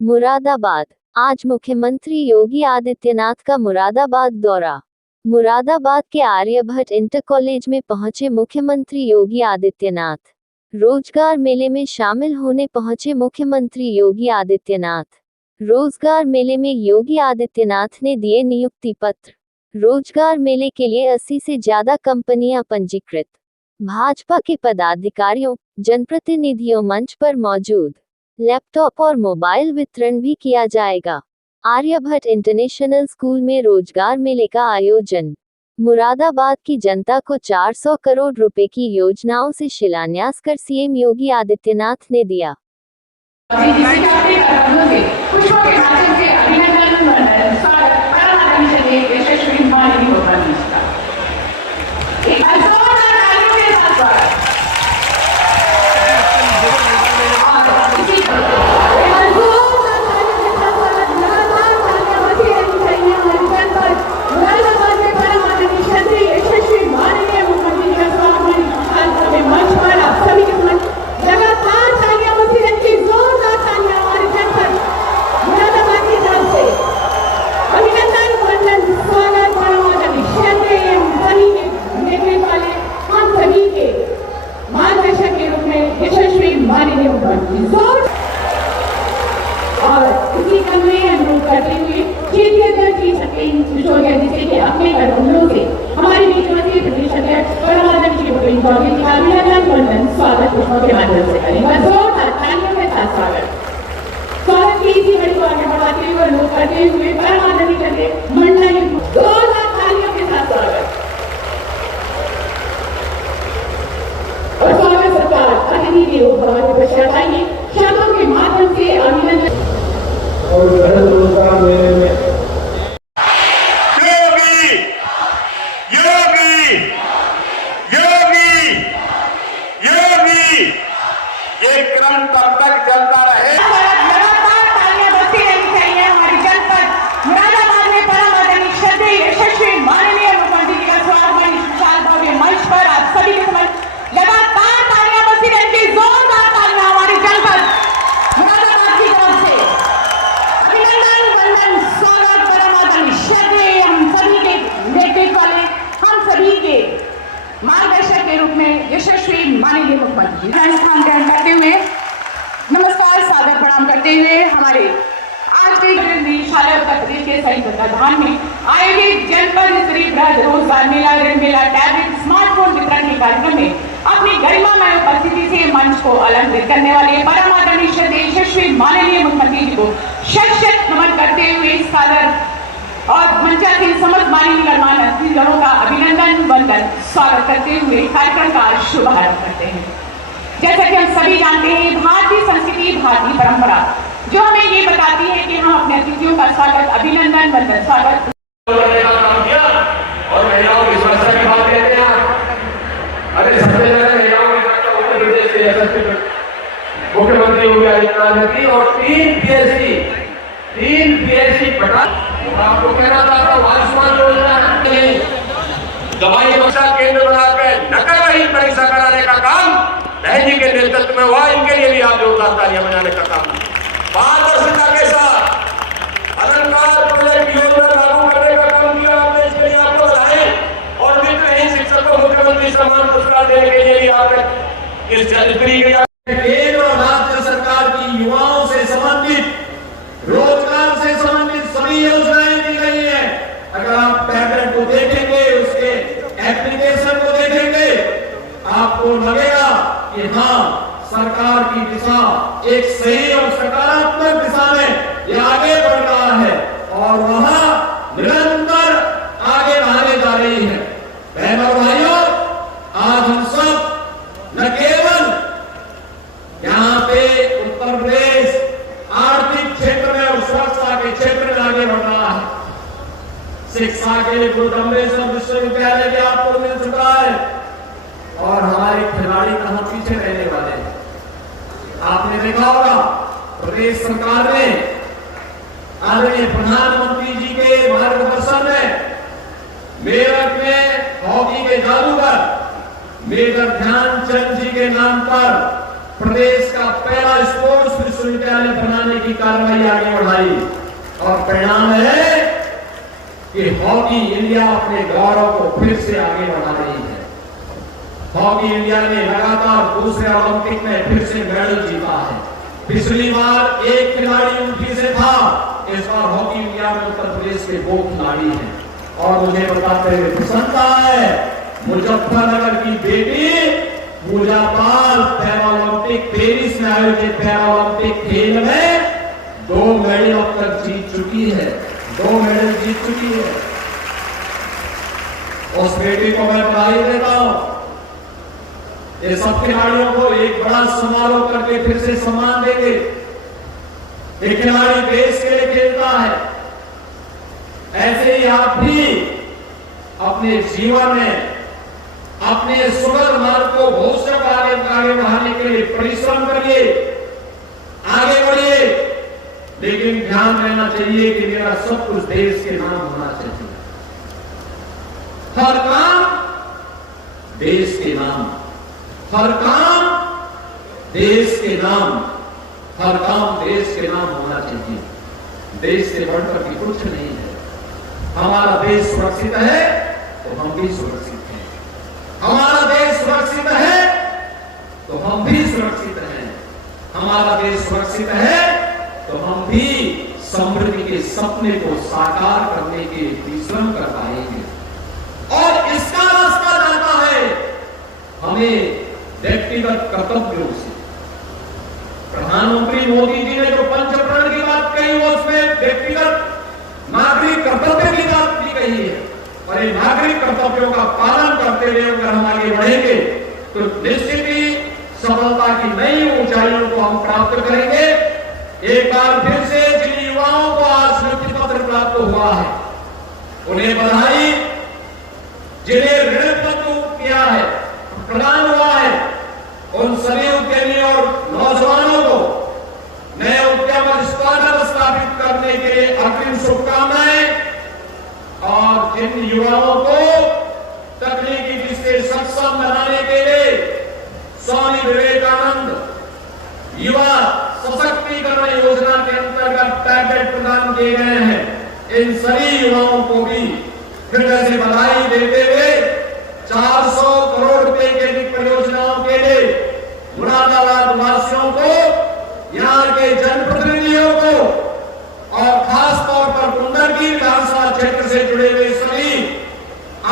मुरादाबाद। आज मुख्यमंत्री योगी आदित्यनाथ का मुरादाबाद दौरा। मुरादाबाद के आर्यभट्ट इंटर कॉलेज में पहुंचे मुख्यमंत्री योगी आदित्यनाथ। रोजगार मेले में शामिल होने पहुंचे मुख्यमंत्री योगी आदित्यनाथ। रोजगार मेले में योगी आदित्यनाथ ने दिए नियुक्ति पत्र। रोजगार मेले के लिए 80 से ज्यादा कंपनियां पंजीकृत। भाजपा के पदाधिकारियों, जनप्रतिनिधियों मंच पर मौजूद। लैपटॉप और मोबाइल वितरण भी किया जाएगा। आर्यभट्ट इंटरनेशनल स्कूल में रोजगार मेले का आयोजन। मुरादाबाद की जनता को 400 करोड़ रुपए की योजनाओं से शिलान्यास कर सीएम योगी आदित्यनाथ ने दिया। और इसी क्रम में अनुरोध करते हुए अपने कर्मयों से हमारे बीच में प्रदेश अध्यक्ष परमानंद जी भूपेन्द्र चौधरी का अभिनंदन वंदन स्वागत पुष्पों के माध्यम से करेंगे। जोरदार तालियों के साथ स्वागत की इसी बड़ी को आगे बढ़ाते हुए अनुरोध करते हुए परमानंद जी के मंडल जोरदार तालियों के साथ स्वागत और स्वागत सरकार अतिथि के रूप में पश्चात आइए शब्दों के माध्यम से अभिनंदन और रोजगार मेले में ये क्रम कब तक चलता रहे। लगातार तालियां बजती रहनी चाहिए। हमारी जनपद मुरादाबाद में परम आदरणीय श्रद्धेय यशस्वी माननीय मुख्यमंत्री जी का स्वागत विशाल भव्य मंच पर आप सभी के समक्ष लगातार तालियां बजती रहनी चाहिए। जोरदार तालियां हमारी जनपद मुरादाबाद की तरफ से अभिनंदन वंदन स्वागत परम आदरणीय श्रद्धेय हम सभी के नेतृत्व वाले हम सभी के मार्गदर्शक के रूप में यशस्वी माननीय मुख्यमंत्री स्थान ग्रहण करते हुए नमस्कार सादर प्रणाम करते हुए हमारे आज के निदेशालय उत्तर प्रदेश के संयुक्त तत्वाधान में आयोजित जनपद स्तरीय बृहद रोजगार मेला ऋण मेला टैबलेट स्मार्टफोन वितरण के कार्यक्रम में अपनी गरिमामय उपस्थिति से मंच को अलंकृत करने वाले परम आदरणीय श्रद्धेय यशस्वी माननीय मुख्यमंत्री जी को शत नमन करते हुए सादर और मंचासीन समस्त माननीय गणमान्य अतिथिगणों का अभिनंदन वंदन स्वागत करते हुए कार्यक्रम का शुभारंभ करते हैं। जैसा कि हम सभी जानते हैं भारतीय संस्कृति भारतीय परंपरा जो हमें ये बताती है कि हम अपने अतिथियों का स्वागत अभिनंदन वंदन स्वागत और महिलाओं की सुरक्षा की बात कहते हैं। अरे सबसे ज्यादा महिलाओं की सुरक्षा उत्तर प्रदेश के यशस्वी मुख्यमंत्री योगी आदित्यनाथ ने की और 3 पीएचसी पटा आपको कहना चाहता हूँ आयुष्मान योजना दवाई परीक्षा केंद्र बनाकर नकल रहित परीक्षा कराने का काम बहन जी के नेतृत्व में हुआ। इनके लिए भी आप जोरदार तालियां बजाने का काम पारदर्शिता के साथ अलंकार प्रोजेक्ट योजना लागू करने का काम किया आपने। इसके लिए आपको बधाई और नेत्रहीन शिक्षक को मुख्यमंत्री सम्मान पुरस्कार देने के लिए भी आप इस जनवरी के केंद्र और राज्य सरकार की युवाओं से संबंधित रोजगार से संबंधित सभी योजनाएं दी गई है। अगर आप पैकेट को देखेंगे उसके एप्लीकेशन को देखेंगे आपको लगेगा कि हाँ सरकार की दिशा एक सही और सकारात्मक दिशा में ये आगे बढ़ रहा है और वहां निरंतर आगे बढ़ाने जा रही है। बहनों और भाइयों आज हम सब न केवल यहाँ पे उत्तर प्रदेश आर्थिक क्षेत्र में और सुरक्षा के क्षेत्र में आगे बढ़ रहा है। शिक्षा के लिए गुरु ब्रह्मेश्वर विश्वविद्यालय भी आपको मिल चुका है और हमारे खिलाड़ी कहां पीछे रहने वाले हैं। आपने देखा होगा प्रदेश सरकार ने आदरणीय प्रधानमंत्री जी के मार्गदर्शन में मेरठ में हॉकी के जादूगर मेजर ध्यानचंद जी के नाम पर प्रदेश का पहला स्पोर्ट्स विश्वविद्यालय बनाने की कार्रवाई आगे बढ़ाई और परिणाम है कि हॉकी इंडिया अपने गौरव को फिर से आगे बढ़ा रही है। हॉकी इंडिया ने लगातार दूसरे ओलंपिक में फिर से मेडल जीता है। पिछली बार एक खिलाड़ी यूपी से था, इस बार हॉकी इंडिया में उत्तर प्रदेश के 2 खिलाड़ी हैं। और मुझे बताते हुए प्रसन्नता है, मुजफ्फरनगर की बेटी पूजा पाल पैरालंपिक पेरिस में आयोजित पैरालंपिक खेल में 2 मेडल अब तक जीत चुकी है। 2 मेडल जीत चुकी है। उस बेटी को मैं बधाई देता हूं। ये सब खिलाड़ियों को एक बड़ा समारोह करके फिर से सम्मान देंगे। एक खिलाड़ी देश के लिए खेलता है, ऐसे ही आप भी अपने जीवन में अपने सुगम मार्ग को भविष्य को आगे बढ़ाने के लिए परिश्रम करिए, आगे बढ़िए। लेकिन ध्यान रहना चाहिए कि मेरा सब कुछ देश के नाम होना चाहिए। हर काम देश के नाम, हर काम देश के नाम, हर काम देश के नाम होना चाहिए। देश से बढ़कर भी कुछ नहीं है। हमारा देश सुरक्षित है तो हम भी सुरक्षित हैं। हमारा देश सुरक्षित है तो हम भी सुरक्षित हैं। हमारा देश सुरक्षित है तो हम भी समृद्धि के सपने को साकार करने के लिए परिश्रम कर पाएंगे। और इसका रास्ता जाता है हमें व्यक्तिगत कर्तव्यों से। प्रधानमंत्री मोदी जी ने जो पंचप्रण की बात कही वो उसमें व्यक्तिगत नागरिक कर्तव्य की बात भी कही है। और इन नागरिक कर्तव्यों का पालन करते हुए अगर हम आगे बढ़ेंगे तो निश्चित ही सफलता की नई ऊंचाइयों को हम प्राप्त करेंगे। एक बार फिर से जिन युवाओं को आज नियुक्ति पत्र प्राप्त हुआ है उन्हें बधाई। जिन्हें ऋण पत्र किया है, प्रदान हुआ है, उन सभी उद्यमियों और नौजवानों को नए उद्यम स्टार्टअप स्थापित करने के लिए अग्रिम शुभकामनाएं। और जिन युवाओं को तकनीकी दृष्टि से सक्षम बनाने के लिए स्वामी विवेकानंद युवा सशक्तिकरण योजना के अंतर्गत टैबलेट प्रदान किए गए हैं, इन सभी युवाओं को भी फिर से बधाई देते हुए 400 करोड़ रुपए के परियोजनाओं के लिए मुरादाबाद वासियों को, यहाँ के जनप्रतिनिधियों को और खास तौर पर कुंदरगी विधानसभा क्षेत्र से जुड़े हुए सभी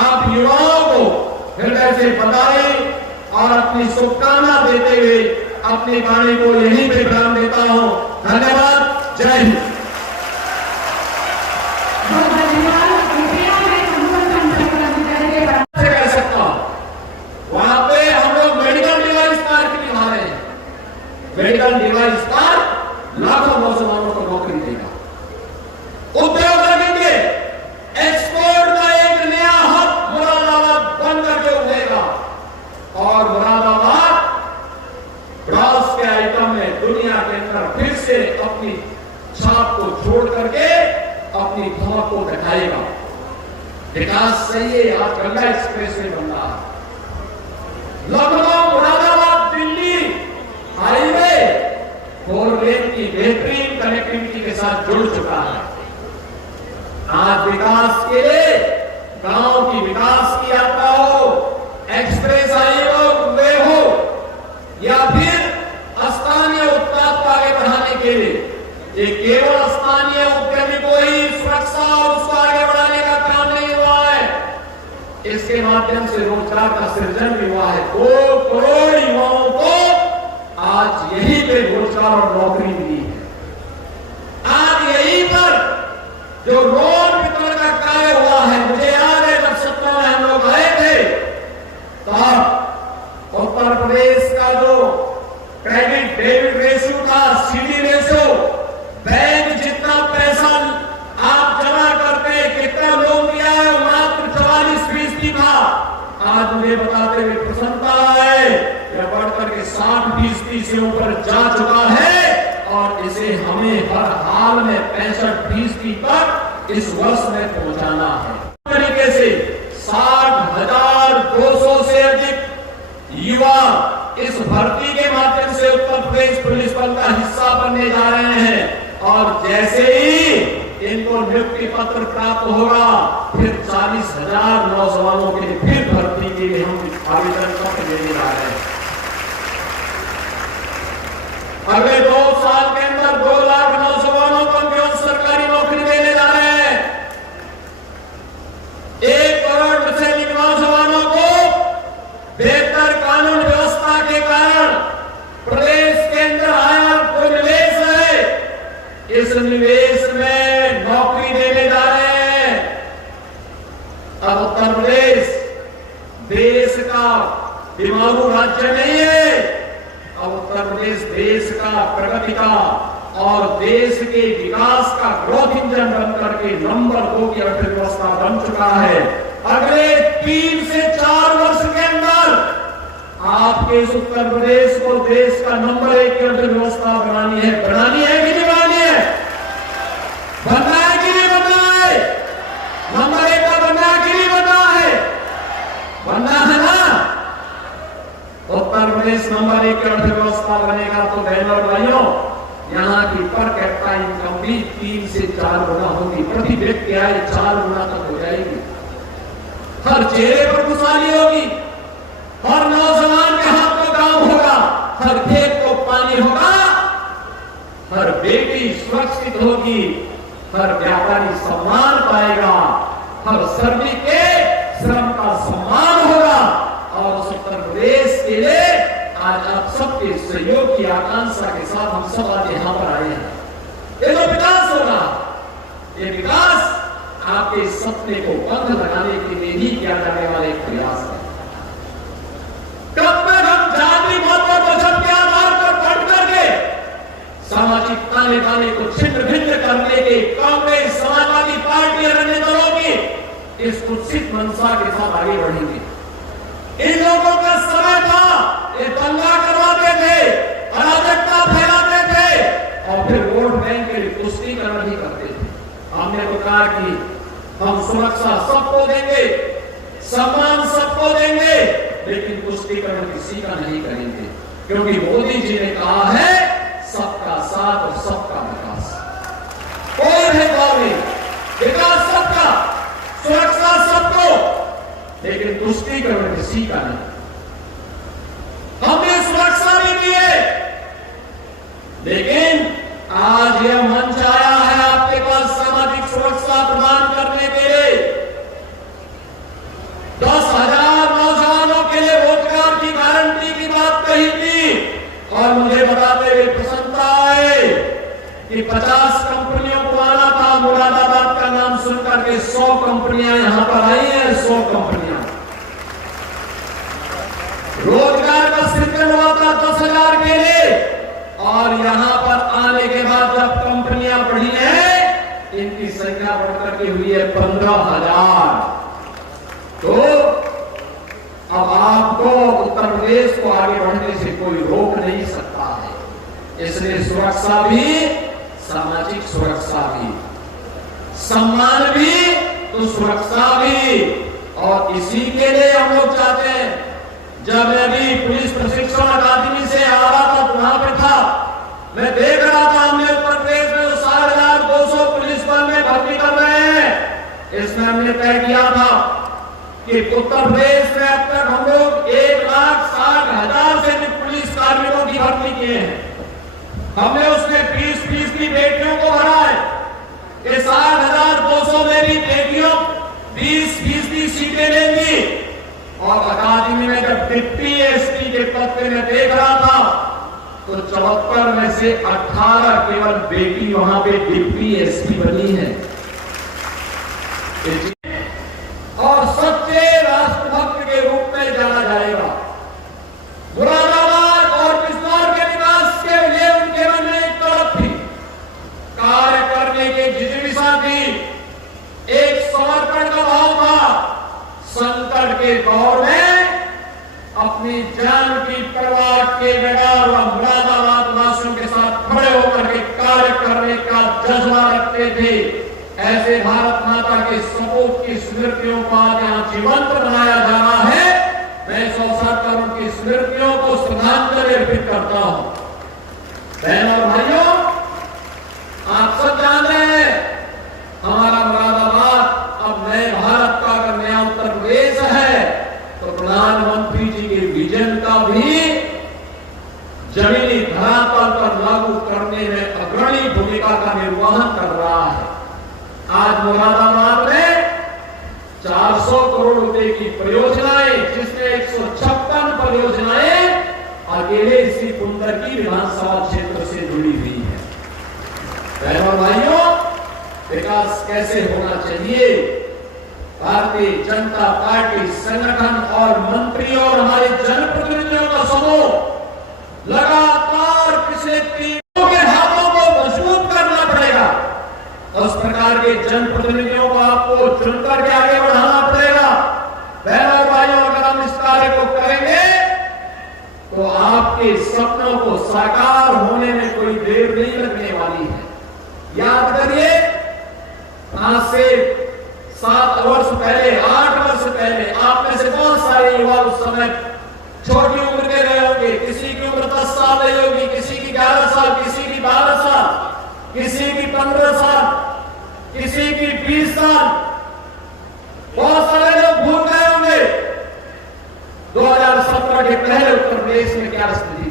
आप युवाओं को हृदय से बधाई और अपनी शुभकामना देते हुए अपनी वाणी को यहीं पे विराम देता हूं। धन्यवाद। जय हिंद। कह सकता हूं वहां पे हम लोग मेडिकल डिवाइस पार्क निभा रहे हैं। मेडिकल डिवाइस पार्क लाखों नौजवानों को नौकरी देगा, उद्योग लगेंगे, एक्सपोर्ट का एक नया हब मुरादाबाद बन करके उभरेगा और मुरादाबाद ब्रास के आइटम में दुनिया के अंदर फिर से अपनी छाप को छोड़ करके अपनी धमक को दिखाएगा। विकास सही है, आज गंगा एक्सप्रेस में बन रहा है। लखनऊ मुरादाबाद दिल्ली हाईवे 4 लेन की बेहतरीन कनेक्टिविटी के साथ जुड़ चुका है। आज विकास के लिए गांव की विकास की यात्रा हो, एक्सप्रेस हाईवे हो या फिर स्थानीय उत्पाद को आगे बढ़ाने के लिए, ये केवल स्थानीय उद्यमी को ही सुरक्षा और उसको आगे बढ़ाने का काम नहीं हुआ है, इसके माध्यम से रोजगार का सृजन भी हुआ है। 2 करोड़ युवाओं को आज यहीं पे रोजगार और नौकरी मिली है। आज यहीं पर जो रोड वितरण का कार्य हुआ है, मुझे याद है जब सत्ता में हम लोग आए थे तब उत्तर प्रदेश का जो क्रेडिट डेबिट रेशियो था, सीडी रेशियो, बैंक जितना पैसा आप जमा करते कितना लोन दिया है मात्र 44% था। आज मुझे बताते हुए प्रसन्नता है, यह बढ़कर के 60% से ऊपर जा चुका है और इसे हमें हर हाल में 65% तक इस वर्ष में पहुंचाना है। तरीके से 60,200 से अधिक युवा इस भर्ती के माध्यम से उत्तर प्रदेश पुलिस बल का हिस्सा बनने जा रहे हैं और जैसे ही इनको नियुक्ति पत्र प्राप्त होगा फिर 40,000 नौजवानों के लिए फिर भर्ती के लिए हम आवेदन पत्र देने जा रहे हैं। अगले 2 साल के अंदर 2 लाख नौजवानों को हम सरकारी नौकरी देने जा रहे हैं। 1 करोड़ से अधिक नौजवानों को बेहतर कानून व्यवस्था के कारण प्रदेश के अंदर आया कोई निवेश है, इस निवेश में नौकरी देने जा रहे हैं। अब उत्तर प्रदेश देश का दिमागू राज्य नहीं है, अब उत्तर प्रदेश देश का प्रगति का और देश के विकास का ग्रोथ इंजन बनकर के नंबर 2 की अर्थव्यवस्था बन चुका है। अगले 3 से 4 वर्ष के अंदर आपके इस उत्तर प्रदेश को देश का नंबर 1 की अर्थव्यवस्था बनानी है कि नहीं बनानी है? बनना है कि नहीं बनना है? नंबर 1 का बनना है कि नहीं बनना है? बनना है ना? उत्तर प्रदेश नंबर 1 की अर्थव्यवस्था बनेगा तो बहनों और भाइयों, यहाँ की पर कैपिटा इनकम भी 3 से 4 गुना होगी, प्रति व्यक्ति आय 4 गुना तक हो जाएगी। हर चेहरे पर खुशहाली होगी, हर नौजवान के हाथ में काम होगा, हर खेत को पानी होगा, हर बेटी सुरक्षित होगी, हर व्यापारी सम्मान पाएगा, हर श्रमिक के श्रम का सम्मान होगा। और उत्तर प्रदेश के लिए आज आप सबके सहयोग की आकांक्षा के साथ हम सब आज यहां पर आए हैं। ये जो विकास होगा, ये विकास आपके सपने को बंद लगाने के लिए ही किया जाने वाला एक प्रयास है। कब तक हम जाति मत और मजहब के आधार पर बढ़ करके सामाजिक ताने बाने को छिन्न भिन्न करने के कांग्रेस, समाजवादी पार्टी और अन्य दलों की इस कुत्सित मंशा के साथ आगे बढ़ेंगे? इन लोगों का समय था, ये दंगा करवाते थे, अराजकता फैलाते थे और फिर वोट बैंक के लिए तुष्टीकरण भी करते थे। हमने तो कहा कि हम सुरक्षा सबको देंगे, सम्मान सबको देंगे, लेकिन तुष्टीकरण किसी का नहीं करेंगे, क्योंकि मोदी जी ने कहा है सबका साथ और सबका विकास। कोई भेदभाव नहीं, विकास सबका, सुरक्षा सबको, लेकिन तुष्टीकरण किसी का नहीं। हमने सुरक्षा भी की है, लेकिन आज यह मंच आया है आपके पास सामाजिक सुरक्षा प्रदान करने के लिए। 10,000 नौजवानों के लिए रोजगार की गारंटी की बात कही थी और मुझे बताते हुए प्रसन्नता है कि 50 कंपनियों को आना था। मुरादाबाद का नाम सुनकर के 100 कंपनियां यहां पर आई हैं। 100 कंपनियां, रोजगार का सृजन हुआ था 10,000 के लिए और यहां पर आने के बाद जब कंपनियां बढ़ी हैं, इनकी संख्या बढ़कर के हुई है 15,000। तो अब आपको उत्तर प्रदेश को आगे बढ़ने से कोई रोक नहीं सकता है। इसलिए सुरक्षा भी, सामाजिक सुरक्षा भी, सम्मान भी तो सुरक्षा भी। और इसी के लिए हम लोग चाहते हैं, जब मैं भी पुलिस प्रशिक्षण अकादमी से आ रहा था तो वहां पे था, मैं देख रहा था हमने उत्तर प्रदेश में 7,200 पुलिस बल में भर्ती कर रहे हैं। इसमें हमने तय किया था कि उत्तर प्रदेश में अब तक हम लोग 1,60,000 से अधिक पुलिस कार्मिकों की भर्ती किए हैं। हमने उसमें 20% बेटियों को भरा है। ये 7,200 में भी बेटियों 20% सीटें लेंगी। और अकादमी में जब डिप्टी एसपी के पद पे मैं देख रहा था तो 74 में से 18 केवल बेटी वहां पे डिप्टी एसपी बनी है। और सच्चे राष्ट्रभक्त के रूप में जाना जाएगा। मुरादाबाद और बिजनौर के विकास के लिए उनके मन में एक तड़प थी, कार्य करने की जिज्ञासा थी, एक समर्पण का भाव था। संकट के दौर में अपनी जान की परवाह के बगैर वह मुरादाबाद वासियों के साथ खड़े होकर के कार्य करने का जज्बा रखते थे। ऐसे भारत माता के सपूत की स्मृतियों को आज यहाँ जीवंत बनाया जा रहा है। मैं इस अवसर पर उनकी स्मृतियों को श्रद्धांजलि अर्पित करता हूं। बहनों और भाइयों, आप सब जान रहे हैं हमारा मुरादाबाद अब नए भारत का अगर नया उत्तर प्रदेश है तो प्रधानमंत्री जी के विजन का भी जमीनी धरातल पर लागू करने में अग्रणी भूमिका का निर्वहन कर रहा है। आज मुरादाबाद में 400 करोड़ रुपए की परियोजनाएं, जिसमें 156 परियोजनाएं अकेले इसी कुंदरकी विधानसभा क्षेत्र से जुड़ी हुई है। बहनों और भाइयों, विकास कैसे होना चाहिए? भारतीय जनता पार्टी संगठन और मंत्रियों और हमारे जनप्रतिनिधियों का समूह लगातार पिछले 3 के हाथों को मजबूत करना पड़ेगा। उस प्रकार के जनप्रतिनिधियों को आपको चुनकर के आगे बढ़ाना पड़ेगा। बहनों और भाइयों, अगर हम इस कार्य को करेंगे तो आपके सपनों को साकार होने में कोई देर नहीं लगने वाली है। याद करिए, आज से 7 वर्ष पहले, 8 वर्ष पहले आप में से बहुत सारे युवा उस समय छोटी उम्र के रहे होंगे। किसी की उम्र 10 साल रही होगी, किसी की 11 साल, किसी की 12 साल, किसी की 15 साल, किसी की 20 साल। बहुत सारे लोग भूल गए होंगे 2017 के पहले उत्तर प्रदेश में क्या स्थिति थी।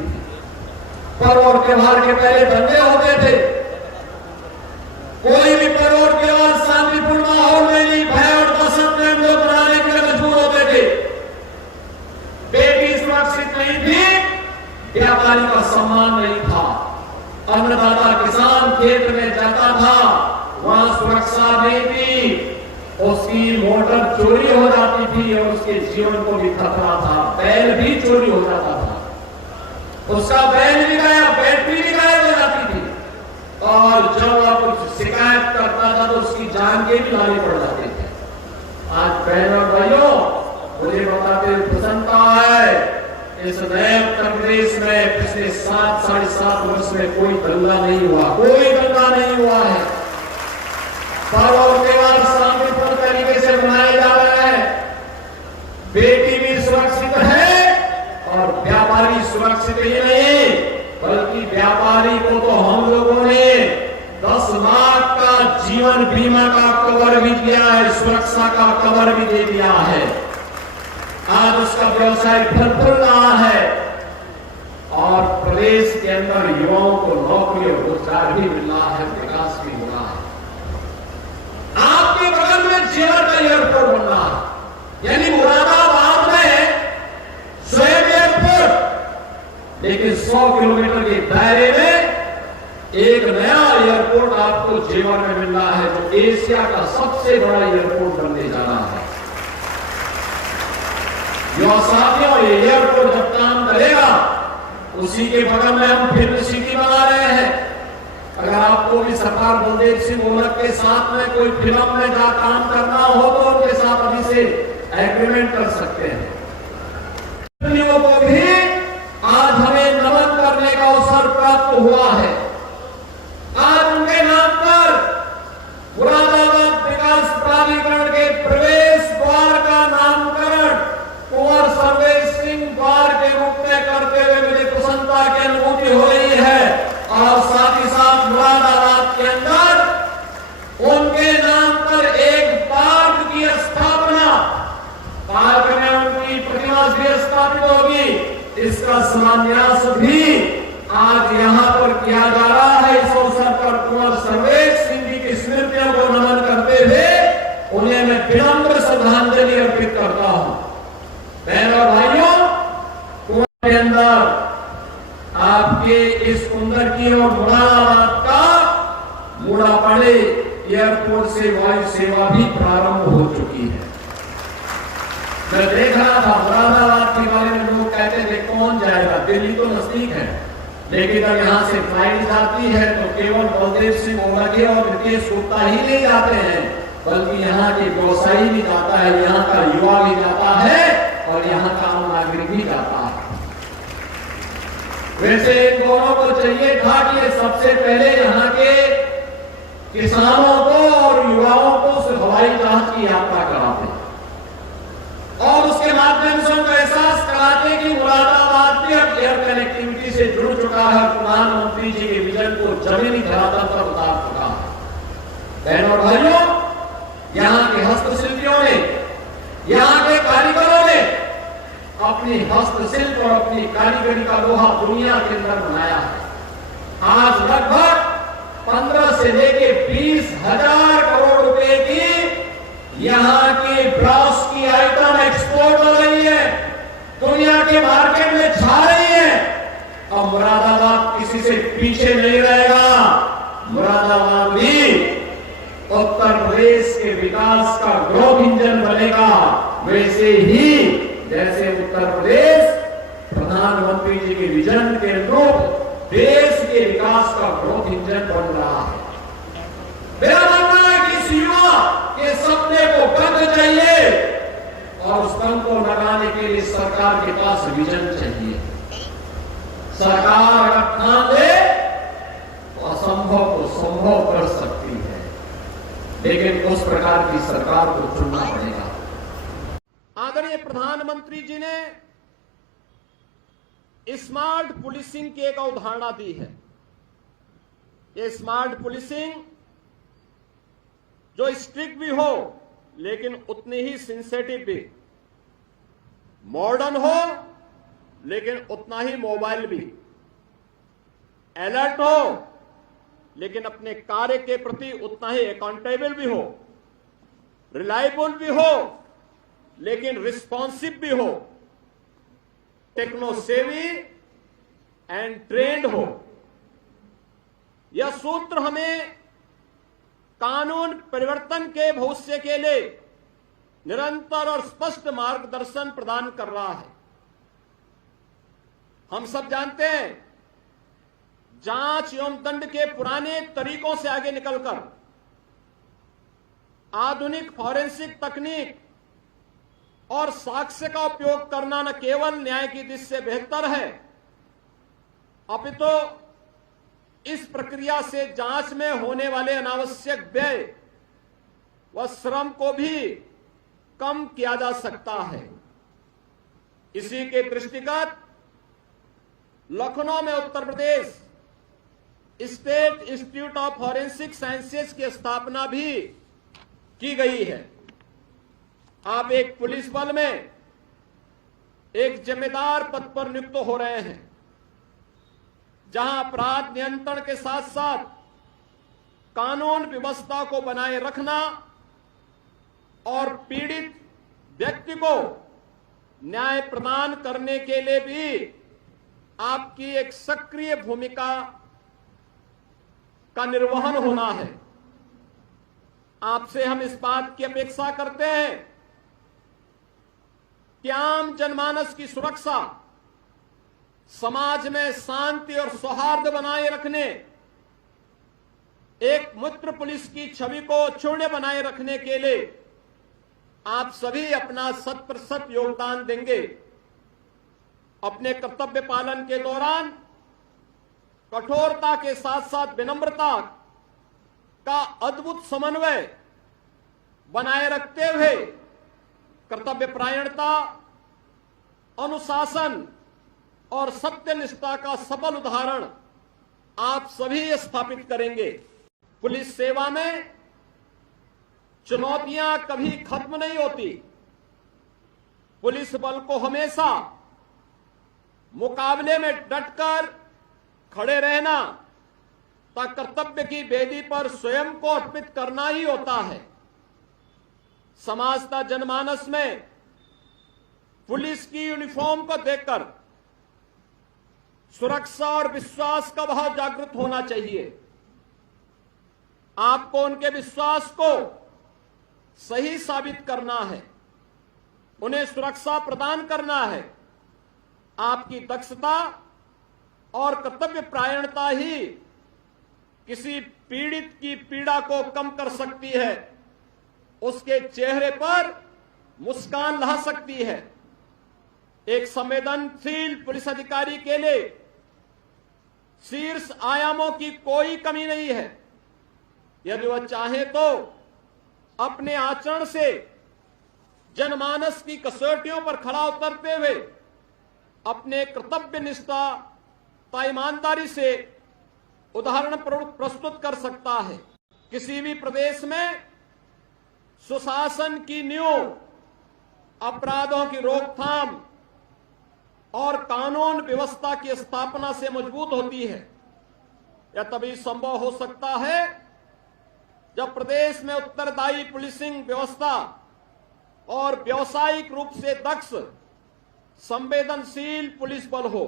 पर्व और त्योहार के पहले दंगे होते थे। कोई भी पर्व और त्योहार शांतिपूर्ण माहौल में नहीं, भय और दहशत में हम लोग मनाने के लिए मजबूर होते थे। बेटी सुरक्षित नहीं थी, व्यापारी का सम्मान नहीं था, अन्नदाता किसान खेत में जाता था, वहां सुरक्षा नहीं थी, उसकी मोटर चोरी हो जाती थी और उसके जीवन को भी खतरा था। बैल भी चोरी हो जाता था, उसका बैल भी गया, बैटरी भी गायब हो जाती थी, और जब आप कुछ शिकायत करता था तो उसकी जान के भी लाने पड़ जाते थे। आज बहनों और भाइयों, मुझे बताते प्रसन्नता है, इस नए उत्तर प्रदेश में पिछले 7-7.5 वर्ष में कोई दंगा नहीं हुआ, कोई दंगा नहीं हुआ है। पर्व और त्योहार शांतिपूर्ण तरीके से मनाए जा रहे हैं। बेटी भी सुरक्षित है और व्यापारी सुरक्षित ही नहीं, बल्कि व्यापारी को तो हम लोगों ने 10 लाख का जीवन बीमा का कवर भी दिया है, सुरक्षा का कवर भी दे दिया है। आज उसका व्यवसाय फल रहा है और प्रदेश के अंदर युवाओं को नौकरी और रोजगार भी मिल रहा है, विकास भी हो रहा है। आपके बगल में जेवर का एयरपोर्ट बन रहा है, यानी मुरादाबाद में स्वयं एयरपोर्ट, लेकिन 100 किलोमीटर के दायरे में एक नया एयरपोर्ट आपको जेवर में मिल रहा है, जो एशिया का सबसे बड़ा एयरपोर्ट बनने जा रहा है। युवा साथियों, ये एयरपोर्ट जब काम करेगा, उसी के बगल में हम फिल्म सिटी बना रहे हैं। अगर आपको भी सरदार बलदेव सिंह मोहम्मद के साथ में कोई फिल्म में जा काम करना हो तो उनके साथ अभी से एग्रीमेंट कर सकते हैं। को भी आज हमें नमन करने का अवसर प्राप्त हुआ है। आज उनके नाम पर मुरादाबाद विकास प्राधिकरण के प्रवेश द्वार का नामकरण कुंवर सर्वेश सिंह द्वार के रूप में करते हुए मुझे प्रसन्नता की अनुभूति हो रही है, और साथ ही साथ मुरादाबाद के अंदर उनके नाम पर एक पार्क की स्थापना, पार्क में उनकी प्रतिमा भी स्थापित होगी। इसका शिलान्यास भी आज यहां पर किया जा रहा है। इस अवसर पर कुंवर सर्वेश सिंह जी की स्मृतियों को नमन करते हुए उन्हें मैं विनम्र श्रद्धांजलि अर्पित करता हूं। बहनों और भाइयों, कुंवर के अंदर आपके इस कुंदरकी और मुरादाबाद का मुड़ापड़े एयरपोर्ट से वायु सेवा भी प्रारंभ हो चुकी है। मैं देख रहा था मुरादाबाद के बारे में लोग कहते थे कौन जाएगा, दिल्ली तो नजदीक है, लेकिन जब यहाँ से फ्लाइट जाती है तो केवल बलदेव सिंह मोहम्मद और मुकेश गुप्ता ही नहीं जाते हैं, बल्कि यहाँ के व्यवसायी भी जाता है, यहाँ का युवा भी जाता है और यहाँ का आम नागरिक भी जाता है। वैसे इन दोनों को चाहिए था कि ये सबसे पहले यहाँ के किसानों को और युवाओं को हवाई जहाज की यात्रा कराते और उसके माध्यम से उनको एहसास से जुड़ चुका है, प्रधानमंत्री जी के विजन को जमीनी धरातल पर उतार चुका है। बहनों और भाइयों, यहाँ के हस्तशिल्पियों ने, यहाँ के कारीगरों ने अपनी हस्तशिल्प और अपनी कारीगरी का लोहा दुनिया के अंदर बनाया है। आज लगभग 15 से लेके 20,000 करोड़ रुपए की यहाँ की ब्रास की आइटम एक्सपोर्ट हो रही है, दुनिया के मार्केट में छा रही है। अब मुरादाबाद किसी से पीछे नहीं रहेगा। मुरादाबाद भी उत्तर प्रदेश के विकास का ग्रोथ इंजन बनेगा। वैसे ही जैसे उत्तर प्रदेश प्रधानमंत्री जी के विजन के अनुरूप देश के विकास का ग्रोथ इंजन बन रहा है। मेरा मानना है कि इस युवा के सपने को गति चाहिए और उस दम को लगाने के लिए सरकार के पास विजन चाहिए। सरकार अगर ठान ले तो असंभव को संभव कर सकती है, लेकिन उस प्रकार की सरकार को चुनना पड़ेगा। आदरणीय प्रधानमंत्री जी ने स्मार्ट पुलिसिंग की एक अवधारणा दी है। ये स्मार्ट पुलिसिंग जो स्ट्रिक्ट भी हो लेकिन उतनी ही सेंसिटिव भी, मॉडर्न हो लेकिन उतना ही मोबाइल भी, अलर्ट हो लेकिन अपने कार्य के प्रति उतना ही अकाउंटेबल भी हो, रिलायबल भी हो लेकिन रिस्पॉन्सिव भी हो, टेक्नो सेवी एंड ट्रेंड हो। यह सूत्र हमें कानून परिवर्तन के भविष्य के लिए निरंतर और स्पष्ट मार्गदर्शन प्रदान कर रहा है। हम सब जानते हैं, जांच एवं दंड के पुराने तरीकों से आगे निकलकर आधुनिक फॉरेंसिक तकनीक और साक्ष्य का उपयोग करना न केवल न्याय की दृष्टि से बेहतर है, अपितु इस प्रक्रिया से जांच में होने वाले अनावश्यक व्यय व श्रम को भी कम किया जा सकता है। इसी के दृष्टिगत लखनऊ में Uttar Pradesh state institute of forensic sciences की स्थापना भी की गई है। आप एक पुलिस बल में एक जिम्मेदार पद पर नियुक्त हो रहे हैं, जहां अपराध नियंत्रण के साथ साथ कानून व्यवस्था को बनाए रखना और पीड़ित व्यक्ति को न्याय प्रदान करने के लिए भी आपकी एक सक्रिय भूमिका का निर्वहन होना है। आपसे हम इस बात की अपेक्षा करते हैं कि आम जनमानस की सुरक्षा, समाज में शांति और सौहार्द बनाए रखने, एक मित्र पुलिस की छवि को अक्षुण्ण बनाए रखने के लिए आप सभी अपना 100% योगदान देंगे। अपने कर्तव्य पालन के दौरान कठोरता के साथ साथ विनम्रता का अद्भुत समन्वय बनाए रखते हुए कर्तव्य परायणता, अनुशासन और सत्यनिष्ठा का सफल उदाहरण आप सभी स्थापित करेंगे। पुलिस सेवा में चुनौतियां कभी खत्म नहीं होती। पुलिस बल को हमेशा मुकाबले में डटकर खड़े रहना तथा कर्तव्य की वेदी पर स्वयं को अर्पित करना ही होता है। समाज का जनमानस में पुलिस की यूनिफॉर्म को देखकर सुरक्षा और विश्वास का भाव जागृत होना चाहिए। आपको उनके विश्वास को सही साबित करना है, उन्हें सुरक्षा प्रदान करना है। आपकी दक्षता और कर्तव्य परायणता ही किसी पीड़ित की पीड़ा को कम कर सकती है, उसके चेहरे पर मुस्कान ला सकती है। एक संवेदनशील पुलिस अधिकारी के लिए शीर्ष आयामों की कोई कमी नहीं है। यदि वह चाहे तो अपने आचरण से जनमानस की कसौटियों पर खड़ा उतरते हुए अपने कर्तव्य निष्ठा सत्ता ईमानदारी से उदाहरण प्रस्तुत कर सकता है। किसी भी प्रदेश में सुशासन की नींव अपराधों की रोकथाम और कानून व्यवस्था की स्थापना से मजबूत होती है। यह तभी संभव हो सकता है जब प्रदेश में उत्तरदायी पुलिसिंग व्यवस्था और व्यावसायिक रूप से दक्ष संवेदनशील पुलिस बल हो।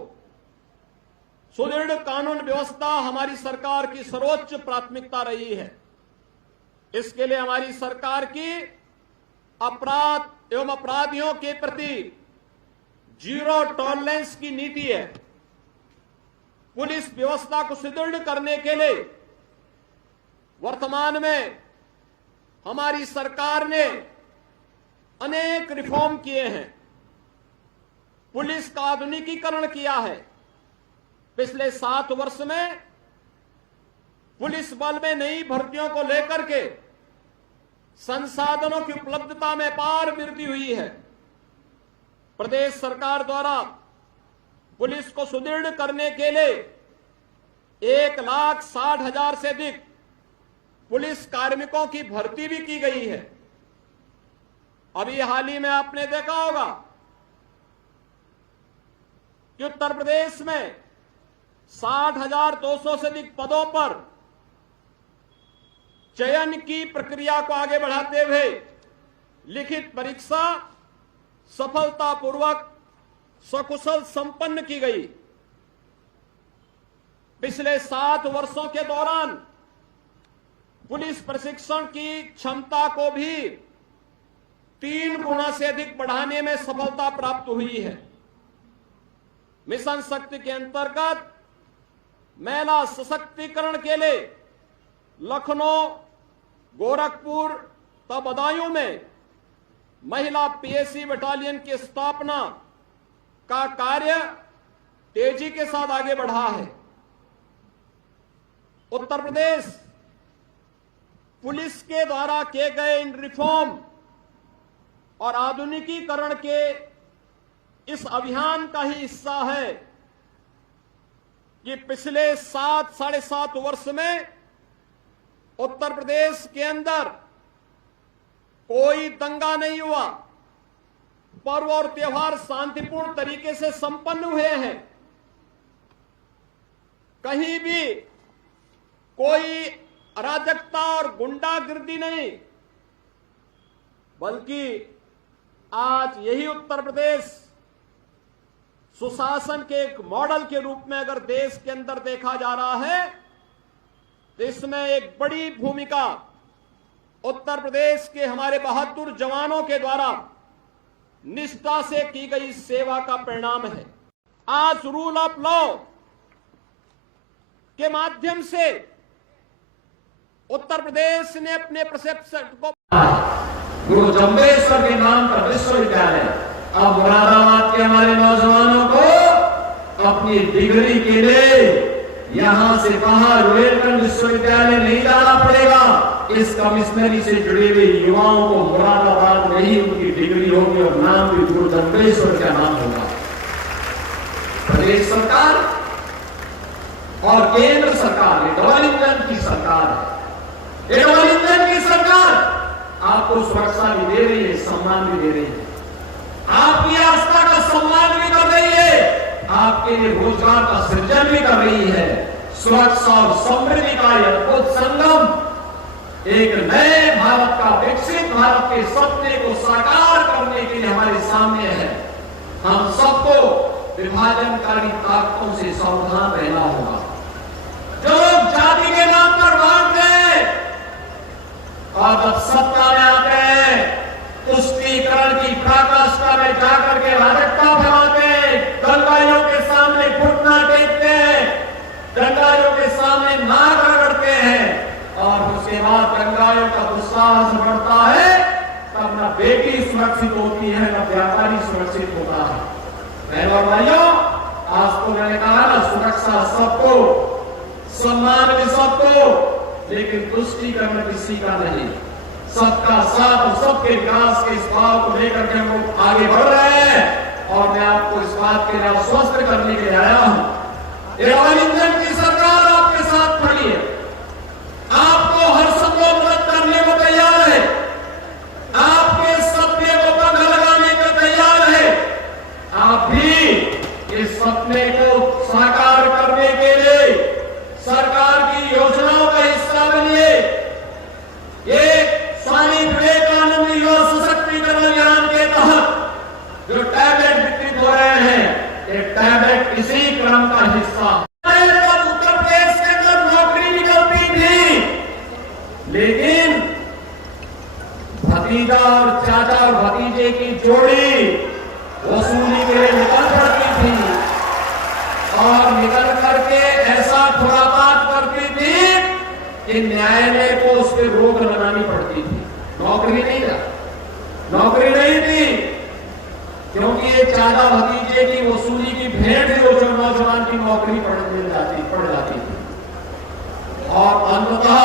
सुदृढ़ कानून व्यवस्था हमारी सरकार की सर्वोच्च प्राथमिकता रही है। इसके लिए हमारी सरकार की अपराध एवं अपराधियों के प्रति जीरो टॉलरेंस की नीति है। पुलिस व्यवस्था को सुदृढ़ करने के लिए वर्तमान में हमारी सरकार ने अनेक रिफॉर्म किए हैं। पुलिस का आधुनिकीकरण किया है। पिछले 7 वर्ष में पुलिस बल में नई भर्तियों को लेकर के संसाधनों की उपलब्धता में अपार वृद्धि हुई है। प्रदेश सरकार द्वारा पुलिस को सुदृढ़ करने के लिए 1,60,000 से अधिक पुलिस कार्मिकों की भर्ती भी की गई है। अभी हाल ही में आपने देखा होगा कि उत्तर प्रदेश में 60,200 से अधिक पदों पर चयन की प्रक्रिया को आगे बढ़ाते हुए लिखित परीक्षा सफलतापूर्वक सकुशल संपन्न की गई। पिछले 7 वर्षों के दौरान पुलिस प्रशिक्षण की क्षमता को भी 3 गुना से अधिक बढ़ाने में सफलता प्राप्त हुई है। मिशन शक्ति के अंतर्गत महिला सशक्तिकरण के लिए लखनऊ, गोरखपुर तथा बदायूं में महिला पीएसी बटालियन की स्थापना का कार्य तेजी के साथ आगे बढ़ा है। उत्तर प्रदेश पुलिस के द्वारा किए गए इन रिफॉर्म और आधुनिकीकरण के इस अभियान का ही हिस्सा है कि पिछले 7 साढ़े 7 वर्ष में उत्तर प्रदेश के अंदर कोई दंगा नहीं हुआ। पर्व और त्योहार शांतिपूर्ण तरीके से संपन्न हुए हैं। कहीं भी कोई अराजकता और गुंडागिर्दी नहीं, बल्कि आज यही उत्तर प्रदेश सुशासन के एक मॉडल के रूप में अगर देश के अंदर देखा जा रहा है तो इसमें एक बड़ी भूमिका उत्तर प्रदेश के हमारे बहादुर जवानों के द्वारा निष्ठा से की गई सेवा का परिणाम है। आज रूल ऑफ लॉ के माध्यम से उत्तर प्रदेश ने अपने परसेप्शन को गुरु जम्बेश्वर के नाम का विश्वविद्यालय अब मुरादाबाद के हमारे नौजवानों को अपनी डिग्री के लिए यहां से बाहर रुहेलखंड विश्वविद्यालय नहीं जाना पड़ेगा। इस कमिश्नरी से जुड़े हुए युवाओं को मुरादाबाद में ही उनकी डिग्री होगी और नाम भी गुरु जम्बेश्वर का नाम होगा। प्रदेश सरकार और केंद्र सरकार, ये डबल इंजन की सरकार है। ये डबल इंजन की सरकार आपको सुरक्षा भी दे रही है, सम्मान भी दे रही है, आपकी आस्था का सम्मान भी कर रही है, आपके लिए रोजगार का सृजन भी कर रही है। सुरक्षा और समृद्धि का यह अद्भुत संगम एक नए भारत का, विकसित भारत के सपने को साकार करने के लिए हमारे सामने है। हम सबको विभाजनकारी ताकतों से सावधान रहना होगा। जो लोग जाति के नाम पर बांट रहे और जब सत्ता में आते हैं तुष्टीकरण की पराकाष्ठा में जाकर के अराजकता फैलाते हैं, दंगाइयों के सामने घुटना टेकते हैं, दंगाइयों के सामने नाक रगड़ते हैं और उसके बाद दंगाइयों का दुस्साहस बढ़ता है, तब न बेटी सुरक्षित होती है न व्यापारी सुरक्षित होता है। बहनों और भाइयों, आज तो मैंने कहा ना, सुरक्षा सबको, सम्मान भी सबको, लेकिन तुष्टीकरण किसी का नहीं। सबका साथ और सबके विकास के इस भाव को लेकर के हम लोग आगे बढ़ रहे हैं और मैं आपको इस बात के लिए आश्वस्त करने के लिए आया हूं ये डबल इंजन की सरकार आपके साथ खड़ी है, आपको हर संभव मदद करने को तैयार है, आपके सपने को पंख लगाने को तैयार है। आप भी इस सपने को साकार करने के लिए सरकार की योजनाओं का हिस्सा बनिए। ये स्वामी विवेकानंद युवा सशक्तिकरण अभियान के तहत जो टैबलेट वितरित हो रहे हैं, ये टैबलेट इसी क्रम का हिस्सा है। उत्तर प्रदेश के अंदर नौकरी निकलती थी, लेकिन भतीजा और चाचा और भतीजे की जोड़ी वसूली के लिए निकल पड़ती थी और निकल करके ऐसा खुरापात करती थी कि न्यायालय को उस पर रोक लगानी पड़ती थी। नौकरी नहीं थी, क्योंकि ये चाचा भतीजे की वसूली की भेंट से वो नौजवान की नौकरी पड़ जाती थी और अंततः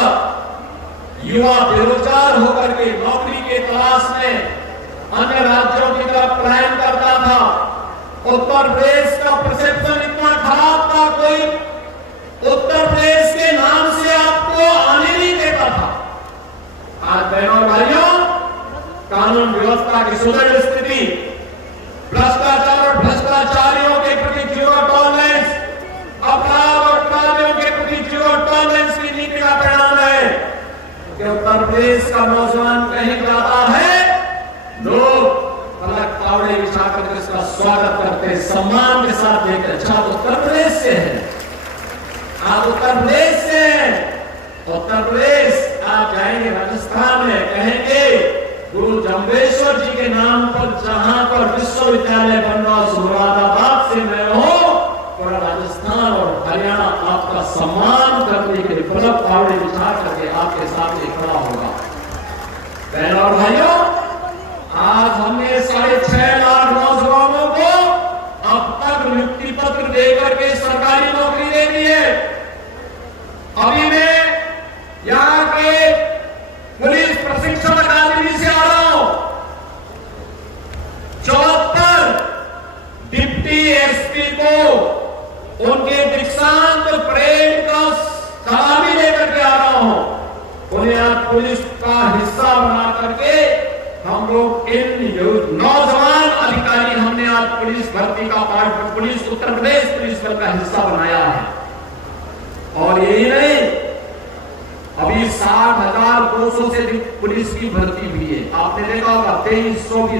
युवा बेरोजगार होकर के नौकरी के तलाश में अन्य राज्यों की तरफ पलायन करता था। उत्तर प्रदेश का परसेप्शन इतना खराब था, कोई उत्तर प्रदेश के नाम से आपको आने नहीं देता था। आज बहनों और भाइयों, कानून व्यवस्था की सुदृढ़ स्थिति, भ्रष्टाचार और भ्रष्टाचारियों के प्रति जीरो टॉलरेंस, अपराध और अपराधियों के प्रति जीरो टॉलरेंस की नीति का परिणाम है कि उत्तर प्रदेश का नौजवान कहीं जाता है, लोग पलक पावड़े बिछाकर इसका स्वागत करते, सम्मान के साथ देखते, अच्छा उत्तर प्रदेश से है, आप उत्तर प्रदेश से हैं। उत्तर प्रदेश आप जाएंगे राजस्थान में, कहेंगे गुरु जम्बेश्वर जी के नाम पर जहां पर विश्वविद्यालय बन रहा मुरादाबाद से मैं हूं, पूरा राजस्थान और हरियाणा आपका सम्मान करने के लिए पलक पावड़े बिछा करके आपके सामने खड़ा होगा। बहनों और भाइयों, आज हमने 6.5 लाख नौजवानों को अब तक नियुक्ति पत्र देकर के सरकारी नौकरी दे दी है। अभी मैं यहाँ के पुलिस प्रशिक्षण अकादमी से आ रहा हूं। 74 डिप्टी एसपी को उनके दीक्षांत परेड का सलामी लेकर के आ रहा हूं। उन्हें आज पुलिस का हिस्सा बना करके हम लोग इन नौजवान अधिकारी हमने आज पुलिस भर्ती का part, police Uttar Pradesh police बल का हिस्सा बनाया है। और यही नहीं, अभी 60,200 से अधिक पुलिस की भर्ती हुई है। आपने देखा होगा 2300 की